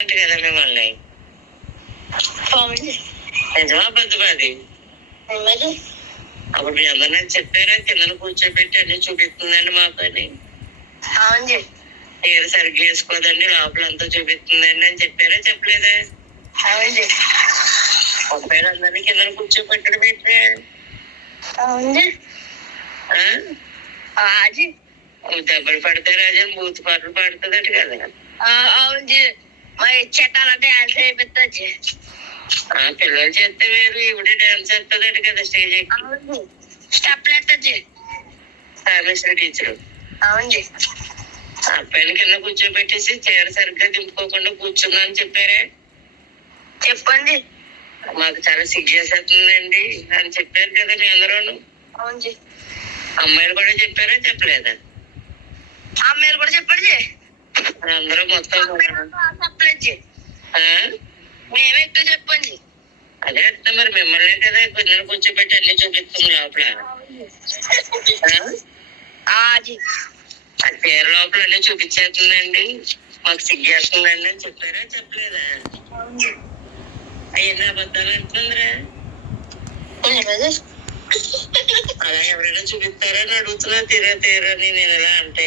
కదా మిమ్మల్ని. నిజమా అబద్ధమా అది? అప్పుడు మీ అందరినీ చెప్పారా కింద కూర్చోబెట్టి అన్ని చూపిస్తుందండి మా పని? చీర సరిగ్గా వేసుకోదండి లోపల అంతా చూపిస్తుందండి అని చెప్పారా చెప్పలేదా? ముప్పై అందరినీ కింద కూర్చోబెట్టడం పెట్టే దెబ్బలు పడితే రాజా బూతు పాటలు పడుతుందట కదా. చట్టాలంటే పిల్లలు చేస్తే వేరు ఇవిడే డాన్స్ చేస్తుందట కదా స్టేజ్ ఎక్కి స్టెప్లు ఎత్తచ్చి సామేశ్వర టీచరు అబ్బాయిని కింద కూర్చోబెట్టేసి చీర సరిగ్గా దింపుకోకుండా కూర్చుందా అని చెప్పారే? చెప్పండి. మాకు చాలా సిగ్గేసేస్తుందండి అని చెప్పారు కదా మీ అందరూను. అమ్మాయిలు కూడా చెప్పారా చెప్పలేదా? అమ్మాయిలు కూడా చెప్పండి. అందరూ మొత్తం మేమే ఎక్కువ చెప్పండి. అదే అర్థం మరి మిమ్మల్ని కదా కొంచెం కూర్చోబెట్టి అన్ని చూపిస్తుంది లోపల. ఆ చీర లోపల అన్ని చూపించేస్తుందండి మాకు సిగ్గేస్తుందండి అని చెప్పారా చెప్పలేదా? అవన్నీ అబద్ధాలు అంటుందిరా. అలా ఎవరైనా చూపిస్తారా అని అడుగుతున్నా తీరా తీరా నేను ఎలా అంటే